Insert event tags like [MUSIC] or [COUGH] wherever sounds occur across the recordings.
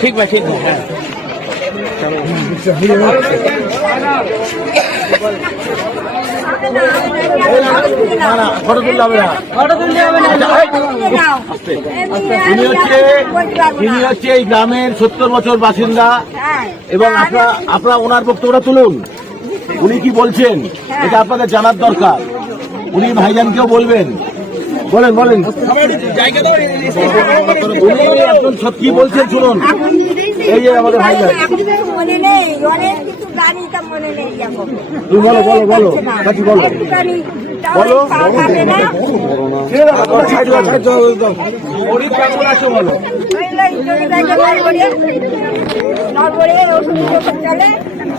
ঠিক ভাই ঠিক ভাই হ্যাঁ। তিনি হচ্ছে তিনি হচ্ছে এই গ্রামের সত্তর বছর বাসিন্দা এবং আপনারা আপনারা ওনার বক্তব্যটা তুলুন। উনি কি বলছেন? এটা আপনাদের জানার দরকার। উনি ভাইজানকেও বলবেন। বলেন বলেন। একজন সত্যি বলছেন শুনুন। এই যে আমাদের ভাইজান মনে নেই অনেক কিছু জানি মনে নেই তুমি বলো বলো বলো কাকি বলো। বলো।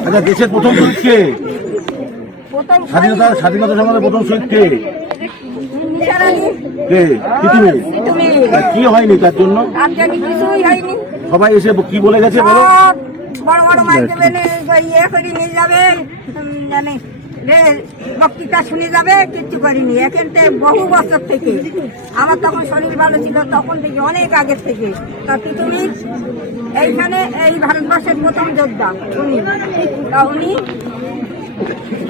আচ্ছা দেশের প্রথম শহীদ কে? স্বাধীনতা স্বাধীনতা সংগ্রামের প্রথম শহীদ কে? কে হয়নি তার জন্য? জানি সবাই এসে কি বলে গেছে বলো? বড় বড় ইয়ে করে নিয়ে যাবে। মানে বক্তৃতা শুনে যাবে কিচ্ছু করিনি। এখন থেকে বহু বছর থেকে আমার তখন শরীর ভালো ছিল তখন থেকে অনেক আগের থেকে। তা তুমি এইখানে এই ভারতবর্ষের প্রথম যোদ্ধা উনি। তা উনি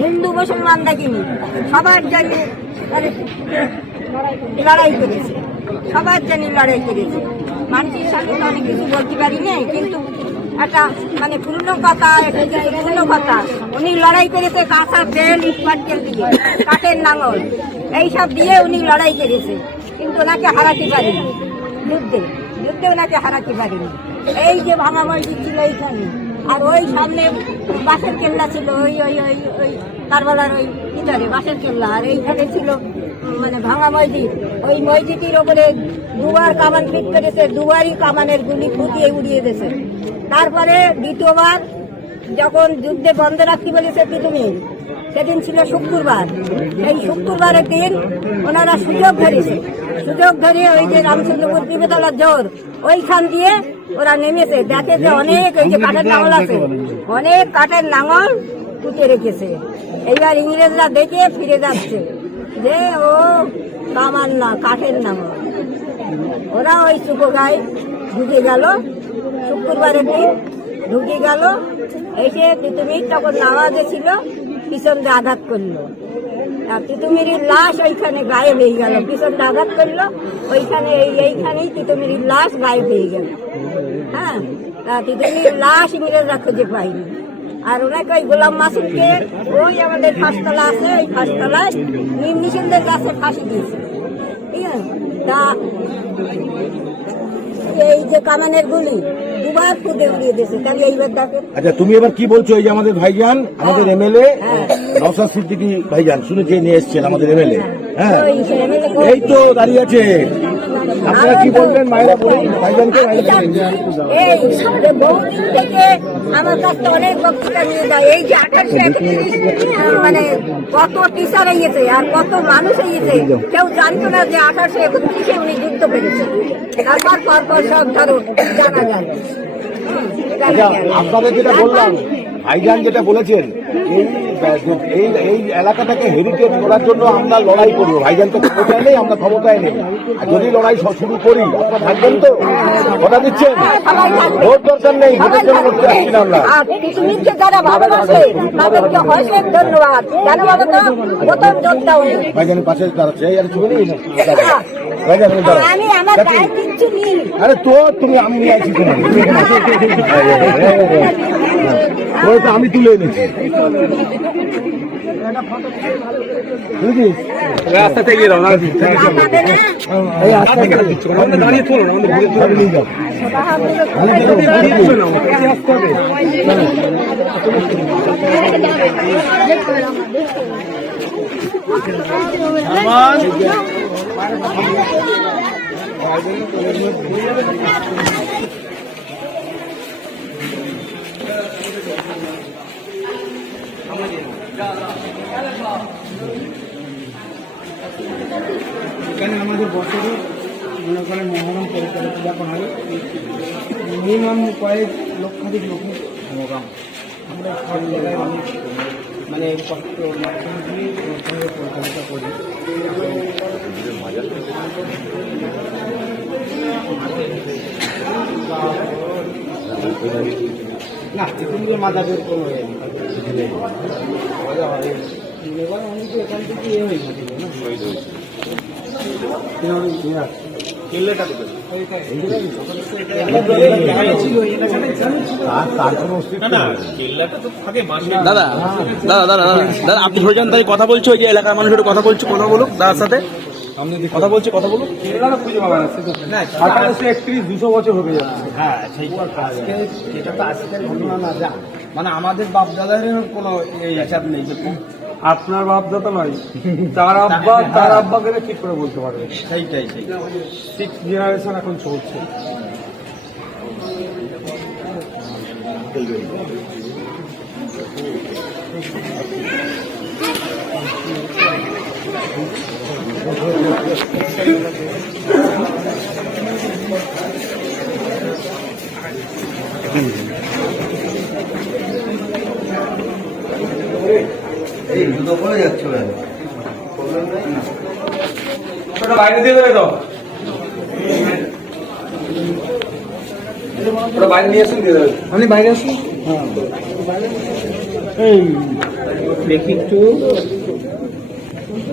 হিন্দু মুসলমান দেখিনি। সবার জন্য মানে লড়াই করেছে। সবার জন্য লড়াই করেছে। মানুষের সাথে তো অনেক কিছু বলতে পারি না কিন্তু একটা মানে পুরনো কথা পুরনো কথা। উনি লড়াই করেছে কাঁচা বেল ইটপাটকেল দিয়ে, কাঠের নাঙল। এইসব দিয়ে উনি লড়াই করেছে। কিন্তু ওনাকে হারাতে পারেনি। যুদ্ধে যুদ্ধে ওনাকে হারাতে পারেনি। এই যে ভাঙা মসজিদ ছিল এইখানে, আর ওই সামনে বাসের কেল্লা ছিল, ওই ওই ওই ওই কারবালার ওই ভিতরে বাসের কেল্লা, আর এইখানে ছিল মানে ভাঙা মসজিদ। ওই মসজিদের ওপরে দুবার কামান ফিট করেছে, দুবারই কামানের গুলি ফুটিয়ে উড়িয়ে দিয়েছে। তারপরে দ্বিতীয়বার যখন যুদ্ধে বন্ধ রাখতে বলেছে পৃথিবী সেদিন ছিল শুক্রবার। এই শুক্রবারের দিন ওনারা সুযোগ ধরেছে। সুযোগ ধরে ওই যে রামচন্দ্রপুর দিবেতলার জোর, ওইখান দিয়ে ওরা নেমেছে। দেখে যে অনেক ওই যে কাঠের নাঙল আছে, অনেক কাঠের নাঙল পুঁতে রেখেছে। এইবার ইংরেজরা দেখে ফিরে যাচ্ছে। যে ও কামান না কাঠের নাঙল ওরা ওই চুকো গায়ে ঢুকে গেল। শুক্রবারের দিন ঢুকে গেল। এসে তিতুমির তখন নামাজে ছিল পিছন দিয়ে আঘাত করল। তিতুমিরির লাশ ওইখানে গায়েব হয়ে গেল। পিছন দিয়ে আঘাত করল। ওইখানে এই এইখানেই তিতুমিরির লাশ গায়েব হয়ে গেল। হ্যাঁ তা তিতুমিরির লাশ ইংরেজরা খুঁজে পাইনি আর ওনাকে ওই গোলাম মাসুদকে ওই আমাদের ফাঁসতলা আছে ওই ফাঁসতলায় নিম নিষেধের গাছে ফাঁসি দিয়েছে। ঠিক আছে? তা এই যে কামানের গুলি দুবার ফুটে উড়িয়ে দিয়েছে তাহলে এইবার দেখেন আচ্ছা তুমি এবার কি বলছো এই যে আমাদের ভাইজান আমাদের এমএলএ নওসাদ সিদ্দিকী ভাইজান? শুনে যে নিয়ে এসছেন আমাদের এমএলএ। হ্যাঁ। এই তো দাঁড়িয়ে আছে। আপনারা কি বলবেন? মায়েরা বলুন। ভাইজানকে এই বহুদিন থেকে আমার কাছ অনেক বক্তৃতা নিয়ে যায়। এই যে আঠাশশো মানে কত টিচার আর কত মানুষ কেউ জানতো না যে আঠাশশো একত্রিশে উনি যুদ্ধ তারপর সব ধরো জানা আচ্ছা। আপনাদের যেটা বললাম ভাইজান যেটা বলেছেন এই এই এই এলাকাটাকে হেরিটেজ করার জন্য আমরা লড়াই করব। ভাইজান তো ক্ষমতায় নেই আমরা ক্ষমতায় নেই। যদি লড়াই শুরু করি আপনার থাকবেন তো? কথা দিচ্ছেন? ভোট দরকার নেই ভোটের জন্য করতে আসছি না আমরা। ভাইজানের পাশে দাঁড়াচ্ছে। এই আর ছবি কিচ্ছু নিই। আরে তো তুমি আমি নিয়ে আছি [LAUGHS] তো আমি তুলে এনেছি। রাস্তা থেকে আপনাদের না? আস্তে আমাদের দাঁড়িয়ে চলো না নিয়ে যাও। দাঁড়িয়ে এখানে আমাদের বছরে মনে করেন মহরম পরিচালিত যখন হয়। মিনিমাম কয়েক লক্ষাধিক লোকের সমাগম আমরা সব জায়গায় অনেক মানে কষ্ট পরিচালিত করি। বা দাদা দাদা দাদা দাদা আপনি সরে তাই কথা বলছো ওই যে এলাকার মানুষ একটু কথা বলছো, কথা বলুক, দাদার সাথে। কথা বলছে কথা বলুক এলাকা খুঁজে পাবে না আঠারোশো একত্রিশ দুশো বছর হবে যাচ্ছে হ্যাঁ সেইটা আজকে এটা তো আজকের ঘটনা না যা। মানে আমাদের বাপ দাদাদের কোনো এই হিসাব নেই যে আপনার বাপদাতা নয় তার আব্বা তার আব্বাকে ঠিক করে বলতে পারবে। সেইটাই সেইটাই সিক্স জেনারেশন এখন চলছে। ওটা বাইরে দিয়ে দেবে তো। ওটা বাইরে নিয়ে এসে দিয়ে দেবে। আমি বাইরে আসি এই দেখি একটু।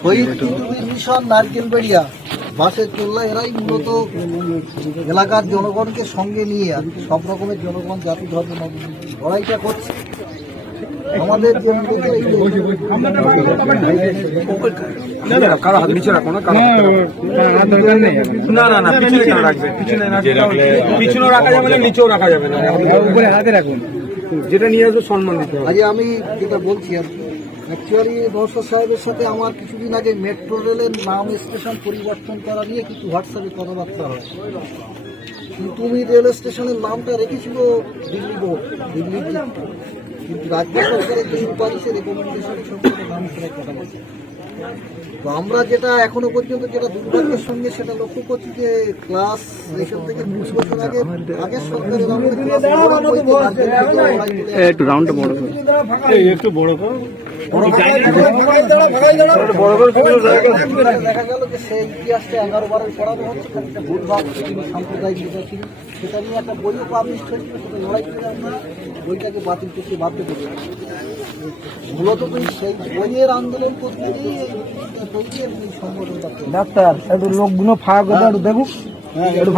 শহীদ পৃথিবীর মিশন নারকেলবেড়িয়া বাসের চল্লা এরাই মূলত এলাকার জনগণকে সঙ্গে নিয়ে আর কি সব রকমের জনগণ জাতি ধর্ম লড়াইটা করছে। আমাদের যে মূলত এই যে কারও হাত নিচে রাখো না কারও নেই না না না রাখবে পিছনে পিছনে রাখা যাবে না নিচেও রাখা যাবে না। উপরে হাতে যেটা নিয়ে আসবে সম্মান দিতে হবে। আমি যেটা বলছি আর অ্যাকচুয়ালি বর্ষা সাহেবের সাথে আমার কিছুদিন আগে মেট্রো রেলের নাম স্টেশন পরিবর্তন করা নিয়ে কিছু হোয়াটসঅ্যাপে কথাবার্তা হয়। কিন্তু তুমি রেল স্টেশনের নামটা রেখেছিল দিল্লি বোর্ড দিল্লি কিন্তু রাজ্য সরকারের যে সুপারিশের রেকমেন্ডেশন তো আমরা যেটা এখনও পর্যন্ত যেটা দুর্ভাগ্যের সঙ্গে সেটা লক্ষ্য করছি যে ক্লাস এখান থেকে বিশ বছর আগে আগের সরকারের করে। একটু রাউন্ডটা বড় করো। একটু বড় করো। দেখা গেল যে সেই ইতিহাসটা এগারো বারোই পড়ানো হচ্ছে ভুলভাব সাম্প্রদায়িক নেতা ছিল সেটা নিয়ে একটা বইও পাবলিশ হয়েছিল সেটা লড়াই করে আমরা বইটাকে বাতিল করতে বাধ্য করি মূলত সেই বইয়ের আন্দোলন করতে। ডাক্তার একটু লোকগুলো ফাঁকা করে একটু দেখুন একটু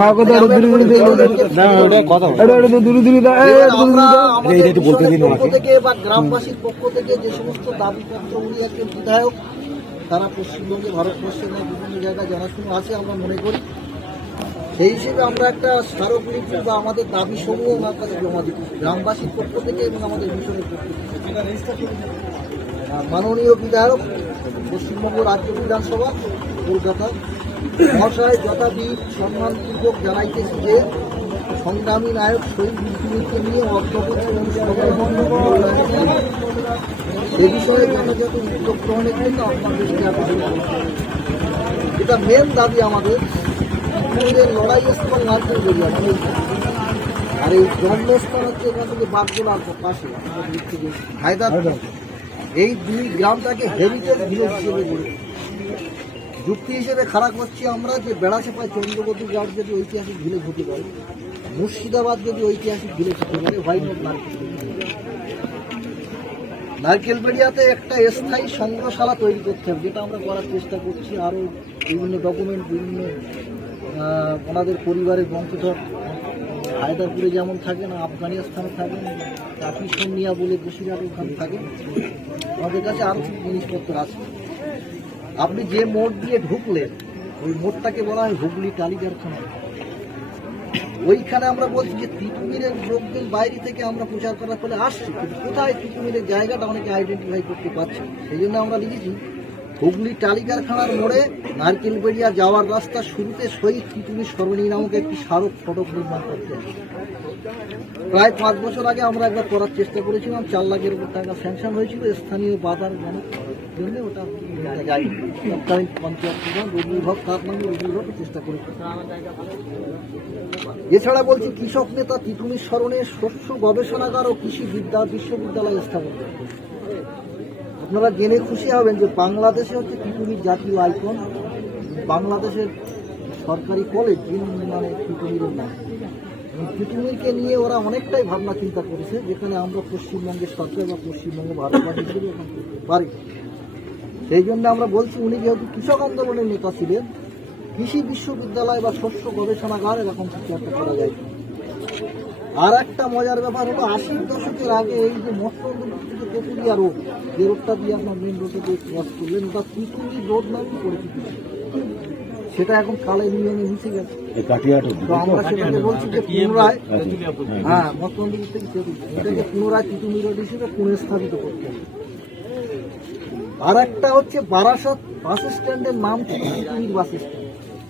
বা গ্রামবাসীর পক্ষ থেকে যে সমস্ত দাবিপত্র উনি একজন বিধায়ক তারা পশ্চিমবঙ্গে ভারতবর্ষের বিভিন্ন জায়গায় জানাশোনা আছে আমরা মনে করি। সেই হিসেবে আমরা একটা স্মারকলিপি বা আমাদের দাবি সমূহ কাছে জমা দিচ্ছি গ্রামবাসীর পক্ষ থেকে এবং আমাদের মিশনের পক্ষ থেকে। মাননীয় বিধায়ক, পশ্চিমবঙ্গ রাজ্য বিধানসভা, কলকাতা। মহাশয় যথাবিধ সম্মানপূর্বক জানাইতেছি যে সংগ্রামী নায়ক শহীদ বিদ্যুৎকে নিয়ে সর্বমঙ্গল সে বিষয়ে যথাযথ উদ্যোগ গ্রহণের জন্য করছি। এটা মেন দাবি আমাদের। আমাদের লড়াই স্থল নারকেল বেরিয়ে আর এই জন্মস্থান হচ্ছে এখান থেকে বাগদোলার পাশে হায়দ্রাবাদ এই দুই গ্রামটাকে হেরিটেজ ভিলেজ হিসেবে গড়ে যুক্তি হিসেবে খারাপ করছি আমরা যে বেড়াচাপায় চন্দ্রবতী গ্রাম যদি ঐতিহাসিক ভিলেজ হতে পারে মুর্শিদাবাদ যদি ঐতিহাসিক ভিলেজ হতে পারে হোয়াইট নারকেল নারকেল বেড়িয়াতে একটা স্থায়ী সংগ্রহশালা তৈরি করতে হবে যেটা আমরা করার চেষ্টা করছি আরও বিভিন্ন ডকুমেন্ট বিভিন্ন ওনাদের পরিবারের বংশধর হায়দারপুরে যেমন থাকেন, আফগানিস্তানে থাকেন, কাশ্মীর বলে বসিরহাট ওখানে থাকেন আমাদের কাছে আরও কিছু জিনিসপত্র আছে। আপনি যে মোড় দিয়ে ঢুকলেন, ওই মোড়টাকে বলা হয় হুগলি টালি কারখানা। ওইখানে আমরা বলছি যে তিতুমিরের লোকজন বাইরে থেকে আমরা প্রচার করার ফলে আসছি, কিন্তু কোথায় তিতুমিরের জায়গাটা অনেকে আইডেন্টিফাই করতে পারছি সেই জন্য আমরা লিখেছি হুগলি টালি কারখানার মোড়ে নারকেল বেরিয়া যাওয়ার রাস্তা শুরুতে শহীদ তিতুমি সরণী নামক একটি স্মারক ফটক নির্মাণ করতে প্রায় পাঁচ বছর আগে আমরা একবার করার চেষ্টা করেছিলাম, চার লাখের উপর টাকা স্যাংশন হয়েছিল, স্থানীয় বাজার জন্য ওটা তৎকালীন পঞ্চায়েত প্রধান হক তার নামে চেষ্টা করেছিল এছাড়া বলছি, কৃষক নেতা তিতুমির স্মরণে শস্য গবেষণাগার ও কৃষি বিদ্যা বিশ্ববিদ্যালয় স্থাপন হবে। আপনারা জেনে খুশি হবেন যে বাংলাদেশে হচ্ছে তিতুমির জাতীয় আইকন, বাংলাদেশের সরকারি কলেজ মানে তিতুমিরের নাম নিয়ে ওরা অনেকটাই ভাবনা চিন্তা করেছে, যেখানে আমরা পশ্চিমবঙ্গের সরকার বা পশ্চিমবঙ্গ ভারতবাসী হিসেবে এখন পারি। সেই জন্য আমরা বলছি, উনি যেহেতু কৃষক আন্দোলনের নেতা ছিলেন, কৃষি বিশ্ববিদ্যালয় বা শস্য গবেষণাগার এরকম কিছু একটা করা যায়। আর একটা মজার ব্যাপার হলো আশির দশকের আগে এই যে থেকে তেঁতুলিয়া রোড যে রোডটা দিয়ে আপনার মেন রোডে দিয়ে ক্রস করলেন ওটা তিতুলি রোড নামে পরিচিত সেটা এখন কালে নিয়মে মিশে গেছে। তো আমরা সেটাকে বলছি যে পুনরায় হ্যাঁ মতন্দপুর থেকে এটাকে পুনরায় তিতুলি রোড হিসেবে পুনঃস্থাপিত করতে হবে। আর একটা হচ্ছে বারাসত বাস স্ট্যান্ডের নাম ছিল তিতুলির বাস স্ট্যান্ড।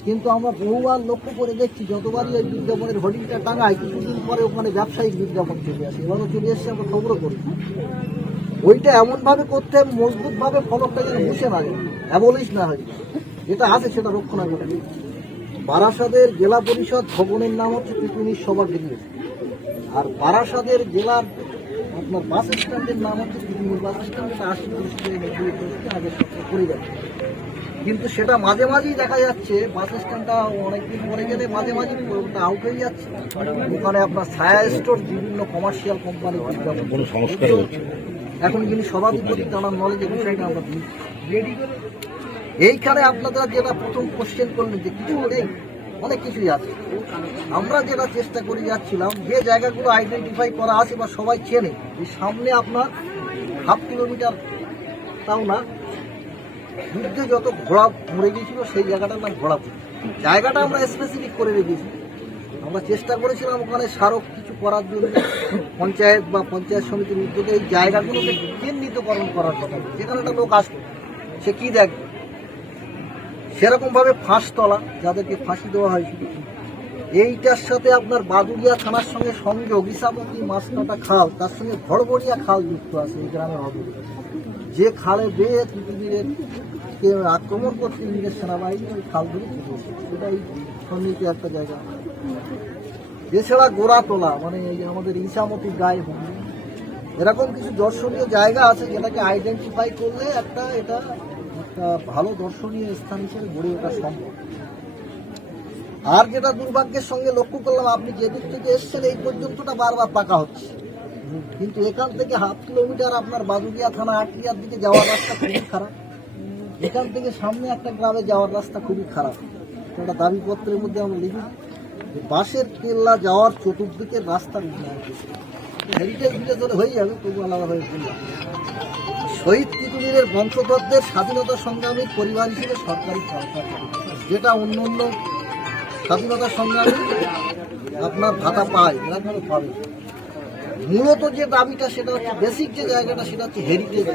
কিন্তু আমরা বহুবার লক্ষ্য করে দেখছি, যতবারই এই বিজ্ঞাপনের হোর্ডিংটা টাঙায়, কিছুদিন পরে ওখানে ব্যবসায়িক বিজ্ঞাপন চলে আসে। এবারও চলে এসছে, আমরা খবরও করি। ওইটা এমনভাবে করতে মজবুতভাবে ফলকটা যেন মুছে না অ্যাবলিশ না হয়, যেটা আছে সেটা রক্ষণাবেক্ষণ। বারাসাদের জেলা পরিষদ ভবনের নাম হচ্ছে পিটুনির সভা গৃহ আর বারাসাদের জেলার আপনার বাস স্ট্যান্ডের নাম হচ্ছে পিটুনির বাস স্ট্যান্ড। আশি সপ্তাহে করে যাচ্ছে কিন্তু সেটা মাঝে মাঝেই দেখা যাচ্ছে বাস স্ট্যান্ডটা অনেকদিন পরে গেলে মাঝে মাঝে ওটা আউট হয়ে যাচ্ছে। ওখানে আপনার ছায়া স্টোর বিভিন্ন কমার্শিয়াল কোম্পানি কোনো সংস্কার। এখন যিনি সভাধিপতি তার নলেজের বিষয়টা আমরা এইখানে আপনারা যেটা প্রথম কোশ্চেন করলেন যে কিছু নেই অনেক কিছুই আছে। আমরা যেটা চেষ্টা করে যাচ্ছিলাম যে জায়গাগুলো আইডেন্টিফাই করা আছে বা সবাই চেনে যে সামনে আপনার হাফ কিলোমিটার তাও না যুদ্ধে যত ঘোড়া মরে গিয়েছিল, সেই জায়গাটার নাম ঘোড়াপুর জায়গাটা আমরা স্পেসিফিক করে রেখেছি। আমরা চেষ্টা করেছিলাম ওখানে স্মারক কিছু করার জন্য। পঞ্চায়েত বা পঞ্চায়েত সমিতির উদ্যোগে এই জায়গাগুলোকে চিহ্নিতকরণ করার কথা। যেখানে একটা লোক আসবে, সে কী দেখবে? সেরকমভাবে ফাঁসতলা, যাদেরকে ফাঁসি দেওয়া হয়েছিল। এইটার সাথে আপনার বাদুলিয়া থানার সঙ্গে সংযোগ ইসামতি মাছকাটা খাল, তার সঙ্গে ভড়বড়িয়া খাল যুক্ত আছে এই গ্রামের অদূরে যে খালে বেয়ে পৃথিবীর কে আক্রমণ করতে ইংরেজ সেনাবাহিনী ওই খাল ধরে এটাই সন্নিহিত একটা জায়গা। এছাড়া গোড়াতলা মানে এই যে আমাদের ইসামতির গায়ে এরকম কিছু দর্শনীয় জায়গা আছে যেটাকে আইডেন্টিফাই করলে একটা এটা একটা ভালো দর্শনীয় স্থান হিসেবে গড়ে ওঠা সম্ভব। আর যেটা দুর্ভাগ্যের সঙ্গে লক্ষ্য করলাম, আপনি যেদিক থেকে এসছেন, এই পর্যন্তটা বারবার পাকা হচ্ছে। কিন্তু এখান থেকে হাফ কিলোমিটার আপনার বাদুরিয়া থানা আটলিয়ার দিকে যাওয়ার রাস্তা খুবই খারাপ। এখান থেকে সামনে একটা গ্রামে যাওয়ার রাস্তা খুবই খারাপ। একটা দাবিপত্রের মধ্যে আমরা লিখি বাসের কেল্লা যাওয়ার চতুর্দিকে করতে হেরিটেজ ভিলেজ হলে হয়ে যাবে, তবু আলাদাভাবে বললাম শহীদ তিতুমিরের বংশধরদের স্বাধীনতা সংগ্রামী পরিবার হিসেবে সরকারি সরকার। যেটা অন্য অন্য স্বাধীনতা সংগ্রামী আপনার ভাতা পায়, এরা পাবে? মূলত যে দাবিটা, সেটা হচ্ছে বেসিক যে জায়গাটা, সেটা হচ্ছে হেরিটেজ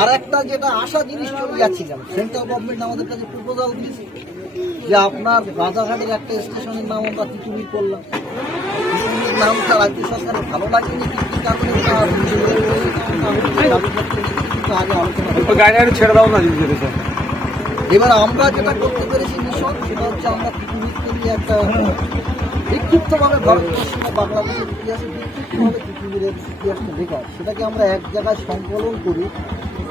আর একটা যেটা আশা জিনিস চলে যাচ্ছিলাম সেন্ট্রাল গভর্নমেন্ট আমাদের কাছে প্রপোজাল দিয়েছে যে আপনার রাজাঘাটের একটা স্টেশনের নাম আমরা তিতুমির করলাম তিতুমির নামটা রাজ্য সরকারের ভালো লাগেনি কারণে কিন্তু গাড়ি ছেড়ে দাও। এবার আমরা যেটা করতে পেরেছি মিশন, সেটা হচ্ছে আমরা নিয়ে একটা বিক্ষিপ্তভাবে ভারতবর্ষ বাংলাদেশের ইতিহাসে বিক্ষিপ্তভাবে পৃথিবীর ইতিহাসটা লেখা সেটাকে আমরা এক জায়গায় সংকলন করি।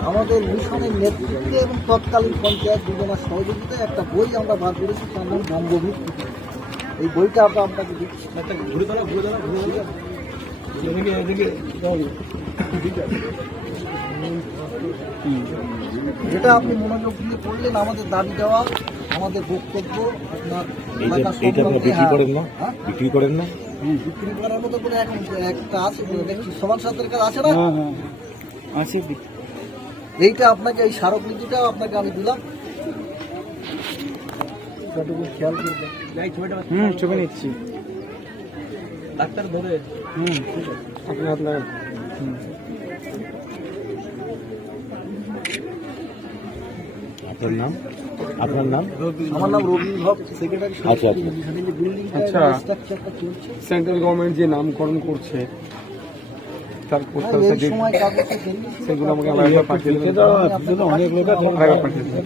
আমাদের মিশনের নেতৃত্বে এবং তৎকালীন পঞ্চায়েত দুজনের সহযোগিতায় একটা বই আমরা বার করেছি তার নাম বঙ্গভূত এই বইটা আমরা আপনাকে দিচ্ছি। যেটা আপনি মনোযোগ দিয়ে পড়লেন আমাদের দাবি দেওয়া আমাদের বক্তব্য আপনার এইটা আপনারা বিক্রি হ্যাঁ, করেন না? হ্যাঁ? বিক্রি করেন না? বিক্রি করার মতো করে এখন একটা আছে সমান সাথের কাছে আছে না? আছে এইটা আপনাকে এই স্মারকলিপিটাও আপনাকে আমি দিলাম। খেয়াল করবেন। হুম ছবি নিচ্ছি। ডাক্তার ধরে। হুম আপনি হাত লাগান হুম। আপনার নাম? আপনার নাম? আমার নাম রবি সেক্রেটারি আচ্ছা আচ্ছা। আচ্ছা। সেন্ট্রাল গভর্নমেন্ট যে নামকরণ করছে তার হ্যাঁ, হচ্ছে এই সময় কাগজে দিন সেগুলো আমাকে আলাদা পাঠিয়ে দেবেন। অনেক লোক আলাদা পাঠিয়ে দেবেন।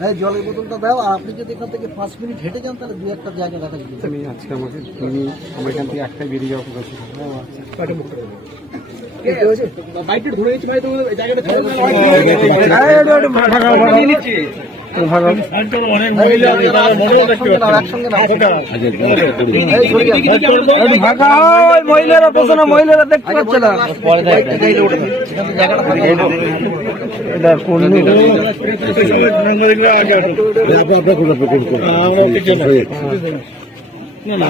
হ্যাঁ জলের বোতলটা দাও আর আপনি যদি এখান থেকে পাঁচ মিনিট হেঁটে যান তাহলে দু একটা জায়গা দেখা যাবে। আমি আজকে আমাকে তুমি আমার এখান থেকে একটাই বেরিয়ে যাওয়া কথা ছিল হয় মহিলারা না মহিলারা দেখতে পাচ্ছে না না না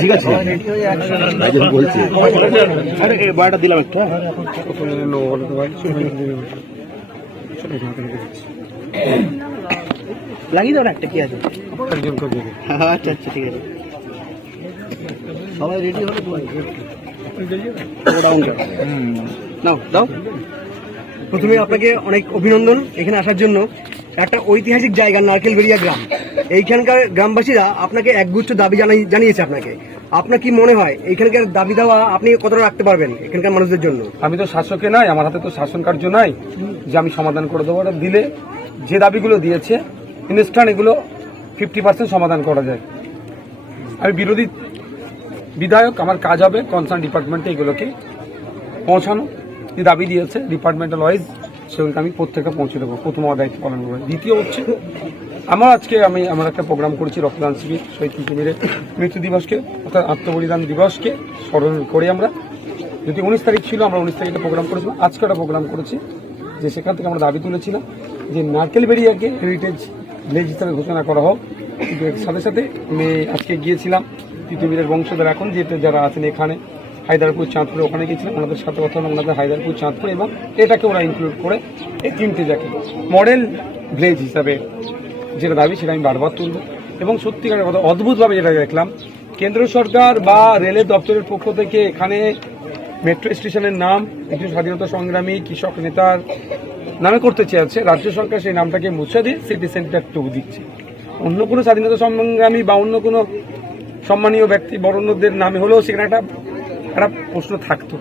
ঠিক আছে। ভাইজান বলছি। বারোটা দিলাম একটা লাগিয়ে দাও না একটা কি আছে? আচ্ছা আচ্ছা ঠিক আছে। সবাই রেডি হলে নাও দাও। প্রথমে আপনাকে অনেক অভিনন্দন এখানে আসার জন্য। একটা ঐতিহাসিক জায়গা নারকেল নারকেলবেড়িয়া গ্রাম। এইখানকার গ্রামবাসীরা আপনাকে একগুচ্ছ দাবি জানিয়েছে আপনাকে। আপনার কি মনে হয়, এইখানকার দাবি দেওয়া আপনি কতটা রাখতে পারবেন এখানকার মানুষদের জন্য? আমি তো শাসকে নাই, আমার হাতে তো শাসন কার্য নাই, যে আমি সমাধান করে দেবো দিলে যে দাবিগুলো দিয়েছে ইনস্ট্যান্ট এগুলো ফিফটি পার্সেন্ট সমাধান করা যায়। আমি বিরোধী বিধায়ক, আমার কাজ হবে কনসার্ন ডিপার্টমেন্টে এগুলোকে পৌঁছানো। যে দাবি দিয়েছে ডিপার্টমেন্টাল ওয়াইজ সেগুলোকে আমি প্রত্যেকটা পৌঁছে দেবো, প্রথম আমার দায়িত্ব পালন করব। দ্বিতীয় হচ্ছে আমার আজকে আমি, আমার একটা প্রোগ্রাম করেছি, রক্তদান শিবির, শহীদ কুমিরের মৃত্যু দিবসকে, অর্থাৎ আত্মবলিদান দিবসকে স্মরণ করে আমরা। যদি উনিশ তারিখ ছিল, আমরা উনিশ তারিখে প্রোগ্রাম করেছিলাম। আজকে একটা প্রোগ্রাম করেছি, যে সেখান থেকে আমরা দাবি তুলেছিলাম যে নারকেল বেরিয়াকে হেরিটেজ ভিলেজ হিসাবে ঘোষণা করা হোক। কিন্তু সাথে সাথে আমি আজকে গিয়েছিলাম পৃথিবীর বংশধর এখন যেতে যারা আছেন এখানে, হায়দারপুর, চাঁদপুরে, ওখানে গিয়েছিলাম। ওনাদের সাথে কথা ওনাদের হায়দারপুর, চাঁদপুর, এবং এটাকে ওরা ইনক্লুড করে এই তিনটে যাকে মডেল ভিলেজ হিসাবে যেটা দাবি সেটা আমি বারবার তুলব। এবং সত্যিকারের কথা, অদ্ভুতভাবে যেটা দেখলাম, কেন্দ্র সরকার বা রেলের দপ্তরের পক্ষ থেকে এখানে মেট্রো স্টেশনের নাম একটি স্বাধীনতা সংগ্রামী কৃষক নেতার নামে করতে চেয়েছে। রাজ্য সরকার সেই নামটাকে মুছে দিয়ে সিটি সেন্টার টু দিচ্ছে। অন্য কোনো স্বাধীনতা সংগ্রামী বা অন্য কোনো সম্মানীয় ব্যক্তি, বরণ্যদের নামে হলেও সেখানে একটা একটা প্রশ্ন থাকতো।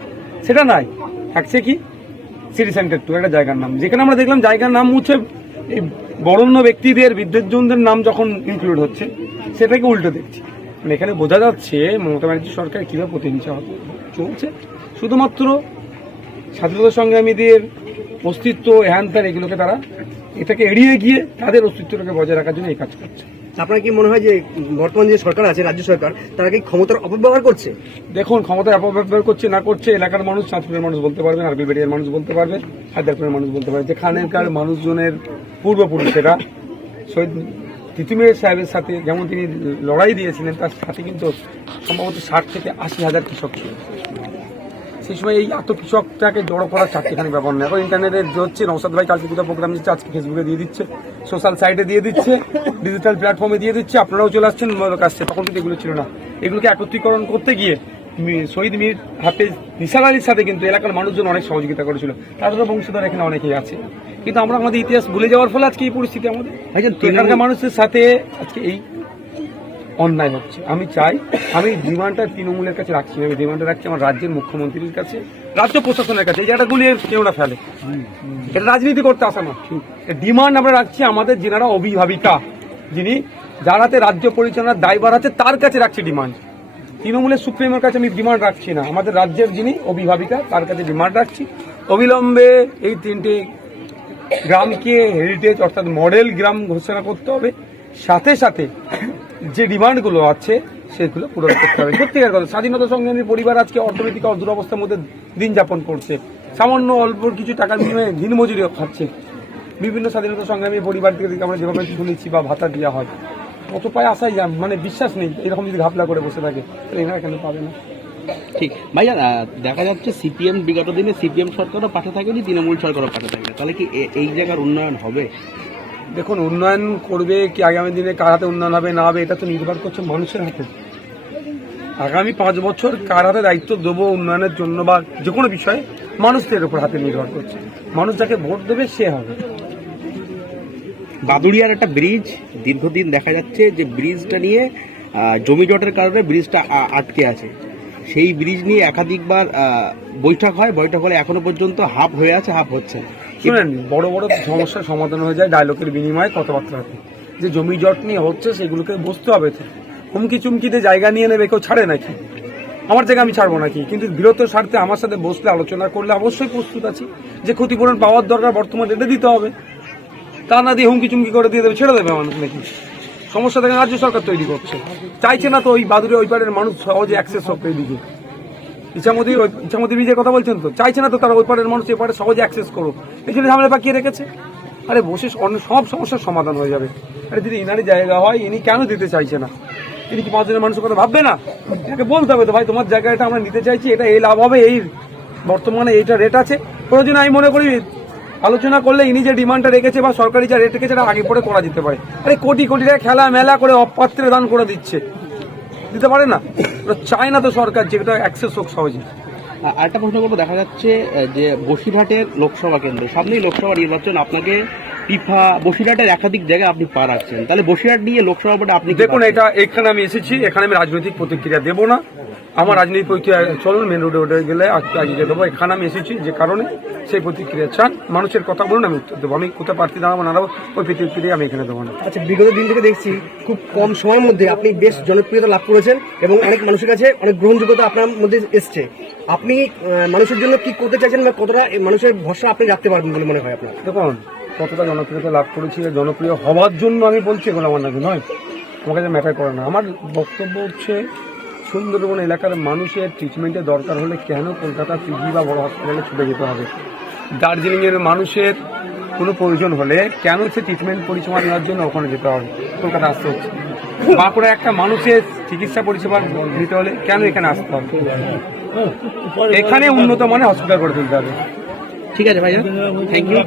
সেটা নাই, থাকছে কি? সিটি সেন্টার টু একটা জায়গার নাম। যেখানে আমরা দেখলাম জায়গার নাম মুছে এই বরণ্য ব্যক্তিদের বিদ্যুৎজনদের নাম যখন ইনক্লুড হচ্ছে, সেটাকে উল্টো দেখছি। মানে এখানে বোঝা যাচ্ছে মমতা ব্যানার্জি সরকার কীভাবে প্রতিহিংসা চলছে। শুধুমাত্র স্বাধীনতা সংগ্রামীদের অস্তিত্ব হ্যান এগুলোকে তারা এটাকে এড়িয়ে গিয়ে তাদের অস্তিত্বটাকে বজায় রাখার জন্য এই কাজ করছে। আপনার কি মনে হয় যে বর্তমান যে সরকার আছে, রাজ্য সরকার, তারা কি ক্ষমতার অপব্যবহার করছে? দেখুন, ক্ষমতার অপব্যবহার করছে, না করছে, এলাকার মানুষ চাঁদপুরের মানুষ বলতে পারবেন আরবি বেড়িয়ার মানুষ বলতে পারবে হায়দারপুরের মানুষ বলতে পারবে। যেখানকার মানুষজনের পূর্বপুরুষেরা, শহীদ তিতুমির সাহেবের সাথে যেমন তিনি লড়াই দিয়েছিলেন, তার সাথে কিন্তু সম্ভবত ষাট থেকে আশি হাজার কৃষক ছিল। সেই সময় এই এত কৃষকটাকে জড়ো করার চারটিখানি ব্যাপার নেই। এখন ইন্টারনেটে হচ্ছে নৌসাদ ভাই কালকে দুটো প্রোগ্রাম দিচ্ছে আজকে ফেসবুকে দিয়ে দিচ্ছে সোশ্যাল সাইটে দিয়ে দিচ্ছে ডিজিটাল প্ল্যাটফর্মে দিয়ে দিচ্ছে আপনারাও চলে আসছেন আসছে তখন কিন্তু এগুলো ছিল না। এগুলোকে একত্রীকরণ করতে গিয়ে শহীদ মীর হাফেজ নিসার আলীর সাথে কিন্তু এলাকার মানুষজন অনেক সহযোগিতা করেছিল। তাদেরও বংশধর এখানে অনেকেই আছে। কিন্তু আমরা আমাদের ইতিহাস ভুলে যাওয়ার ফলে আজকে এই পরিস্থিতি আমাদের। এখানকার মানুষের সাথে আজকে এই অন্যায় হচ্ছে। আমি চাই, আমি ডিমান্ডটা তৃণমূলের কাছে রাখছি, আমি ডিমান্ডটা রাখছি আমার রাজ্যের মুখ্যমন্ত্রীর কাছে, রাজ্য প্রশাসনের কাছে, এই জায়গাগুলি না ফেলে। এটা রাজনীতি করতে আসা না। ডিমান্ড আমরা রাখছি আমাদের যেনারা অভিভাবিকা, যিনি যারাতে রাজ্য পরিচালনার দায়ভার আছে, তার কাছে রাখছি ডিমান্ড। তৃণমূলের সুপ্রিমের কাছে আমি ডিমান্ড রাখছি না। আমাদের রাজ্যের যিনি অভিভাবিকা, তার কাছে ডিমান্ড রাখছি। অবিলম্বে এই তিনটে গ্রামকে হেরিটেজ অর্থাৎ মডেল গ্রাম ঘোষণা করতে হবে। সাথে সাথে যে ডিমান্ডগুলো আছে, সেগুলো পূরণ করতে হবে। সত্যিকার কথা, স্বাধীনতা সংগ্রামী পরিবার আজকে অর্থনৈতিক দুরবস্থার মধ্যে দিন যাপন করছে। সামান্য অল্প কিছু টাকার বিনিময়ে দিনমজুরিও খাচ্ছে। বিভিন্ন স্বাধীনতা সংগ্রামী পরিবার থেকে আমরা যেভাবে শুনেছি বা ভাতা দেওয়া হয় কত পায় আসাই যান মানে বিশ্বাস নেই, এরকম যদি ঘাপলা করে বসে থাকে, তাহলে এনারা কেন পাবে না? ঠিক। ভাইয়া দেখা যাচ্ছে সিপিএম, বিগত দিনে সিপিএম সরকারও পাশে থাকেনি, তৃণমূল সরকারও পাশে থাকে তাহলে কি এই জায়গার উন্নয়ন হবে? দেখুন, উন্নয়ন করবে কি আগামী দিনে, কার হাতে উন্নয়ন হবে, না হবে, এটা তো নির্ভর করছে মানুষের হাতে। আগামী পাঁচ বছর কার হাতে দায়িত্ব দেবো উন্নয়নের জন্য বা যে কোনো বিষয়ে, মানুষদের উপর হাতে নির্ভর করছে। মানুষ যাকে ভোট দেবে, সে হবে। বাদুড়িয়ার একটা ব্রিজ, দীর্ঘদিন দেখা যাচ্ছে যে ব্রিজটা নিয়ে জমি জটের কারণে ব্রিজটা আটকে আছে। সেই ব্রিজ নিয়ে একাধিকবার বৈঠক হয়। বৈঠক হলে এখনও পর্যন্ত হাফ হয়ে আছে, হাফ হচ্ছে না। শুনেন, বড় বড় সমস্যার সমাধান হয়ে যায় ডায়লগের বিনিময়ে কথাবার্তা যে জমি জট নিয়ে হচ্ছে, সেগুলোকে বসতে হবে হুমকি চুমকিতে জায়গা নিয়ে নেবে, কেউ ছাড়ে নাকি? আমার জায়গা আমি ছাড়বো নাকি? কিন্তু বৃহত্তর স্বার্থে আমার সাথে বসলে, আলোচনা করলে অবশ্যই প্রস্তুত আছি। যে ক্ষতিপূরণ পাওয়ার দরকার, বর্তমানে এটা দিতে হবে। তা না দিয়ে হুমকি চুমকি করে দিয়ে দেবে, ছেড়ে দেবে মানুষ নাকি? সমস্যা থেকে রাজ্য সরকার তৈরি করছে। চাইছে না তো ওই বাদুরে ওই পারের মানুষ সহজে অ্যাক্সেস হোক এইদিকে ইচ্ছামতি ইচ্ছামতি ব্রিজের কথা বলছেন তো? চাইছে না তো তারা ওই পারের মানুষ এপারে সহজে অ্যাক্সেস করুক। এই জন্য ঝামেলা পাকিয়ে রেখেছে। আরে বসে সব সমস্যার সমাধান হয়ে যাবে। আরে যদি ইনারই জায়গা হয়, ইনি কেন দিতে চাইছে না? তিনি কি পাঁচজনের মানুষের কথা ভাববে না? এটাকে বলতে হবে তো ভাই, তোমার জায়গাটা আমরা নিতে চাইছি, এটা এই লাভ হবে, এই বর্তমানে এইটা রেট আছে। প্রয়োজন আমি মনে করি, আলোচনা করলে ইনি যে ডিমান্ডটা রেখেছে বা সরকারি যা রেট রেখেছে, এটা আগে পরে করা যেতে পারে। আরে কোটি কোটি টাকা খেলা মেলা করে অপাত্রে দান করে দিচ্ছে। দিতে পারে না? চায় না তো সরকার যেটা অ্যাক্সেস হোক সহজে। আরেকটা প্রশ্ন করব দেখা যাচ্ছে যে বসিরহাটের লোকসভা কেন্দ্র সামনেই লোকসভা নির্বাচন আপনাকে পিফা বসিরহাটের একাধিক জায়গায় আপনি পা রাখছেন। তাহলে বসিরহাট নিয়ে লোকসভা ভোটে আপনি দেখুন এটা এখানে আমি এসেছি এখানে আমি রাজনৈতিক প্রতিক্রিয়া দেব না। আমার রাজনৈতিক প্রতিক্রিয়া চলুন মেন রোডে ওঠে গেলে আজকে আজকে দেবো। এখানে আমি এসেছি যে কারণে সেই প্রতিক্রিয়া চান। মানুষের কথা বলুন আমি উত্তর দেবো। আমি কোথায় প্রার্থী দাঁড়াবো না দাঁড়াবো ওই প্রতিক্রিয়া আমি এখানে দেবো না। আচ্ছা বিগত দিন থেকে দেখছি খুব কম সময়ের মধ্যে আপনি বেশ জনপ্রিয়তা লাভ করেছেন এবং অনেক মানুষের কাছে অনেক গ্রহণযোগ্যতা আপনার মধ্যে এসছে। আপনি আহ, মানুষের জন্য কি করতে চাইছেন বা কতটা মানুষের ভরসা আপনি রাখতে পারবেন বলে মনে হয় আপনার? দেখুন কতটা জনপ্রিয়তা লাভ করেছি জনপ্রিয় হওয়ার জন্য আমি বলছি এগুলো আমার নাকি নয়। আমার কাছে ম্যাটার করে না। আমার বক্তব্য হচ্ছে সুন্দরবন এলাকার মানুষের ট্রিটমেন্টের দরকার হলে কেন কলকাতা পিজি বা বড় হসপিটালে ছুটে যেতে হবে? দার্জিলিংয়ের মানুষের কোনো প্রয়োজন হলে কেন সে ট্রিটমেন্ট পরিষেবা নেওয়ার জন্য ওখানে যেতে হবে? কলকাতা আসতে হচ্ছে। বাঁকুড়া একটা মানুষের চিকিৎসা পরিষেবা নিতে হলে কেন এখানে আসতে হবে? এখানে উন্নত মানের হসপিটাল করে তুলতে হবে। ঠিক আছে ভাইয়া থ্যাংক ইউ